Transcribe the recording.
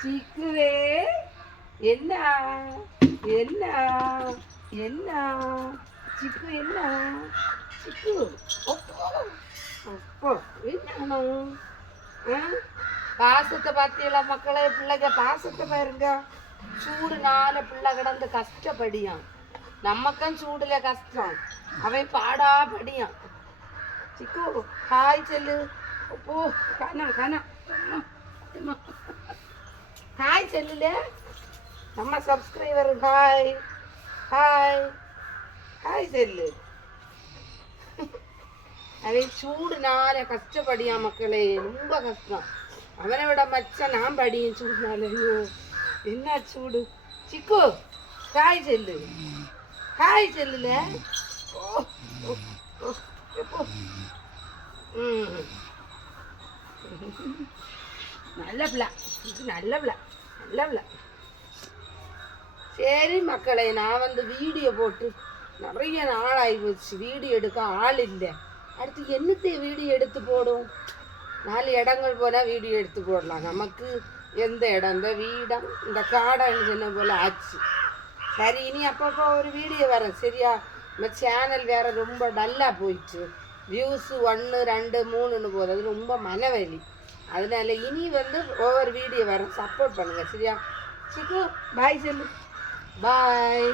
சிக்குவே என்ன என்ன என்ன சிக்கு என்ன சிக்கு ஒப்போ ஒப்போ என்ன பாசத்தை பார்த்தீங்களா மக்களை பிள்ளைங்க பாசத்தை பாருங்க சூடுனால பிள்ளை கிடந்து கஷ்டப்படியான் நமக்கும் சூடுல கஷ்டம் அவன் பாடா படியான் சிக்கு ஹாய் செல்லு ஓ காணா காணா ஹாய் செல்லுல நம்ம subscriber hi hi hi cell அவன் சூடுனால கஷ்டப்படியா மக்களே ரொம்ப கஷ்டம் அவனை விட மச்ச நான் படியும் சூடுனால ஐயோ என்ன சூடு சிக்கு ஹாய் செல்லு ஹாய் செல்லுல நல்ல பிள்ளை இது நல்ல பிள்ளை நல்ல பிள்ளை சரி மக்களை நான் வந்து வீடியோ போட்டு நிறைய நாள் ஆகி போச்சு வீடியோ எடுக்க ஆள் இல்லை அடுத்து என்னத்தை வீடியோ எடுத்து போடும் 4 இடங்கள் போனால் வீடியோ எடுத்து போடலாம் நமக்கு எந்த இடம் இந்த வீடம் இந்த காடான்னு சொன்ன போல் ஆச்சு சரி இனி அப்பப்போ ஒரு வீடியோ வரேன் சரியா நம்ம சேனல் வேறு ரொம்ப டல்லாக போயிடுச்சு வியூஸு 1 2 3ன்னு போகுது அது ரொம்ப மனவலி அதனால இனி வந்து ஒவ்வொரு வீடியோ வரேன் சப்போர்ட் பண்ணுங்கள் சரியா சிக்கு பாய் சொல்லு பாய்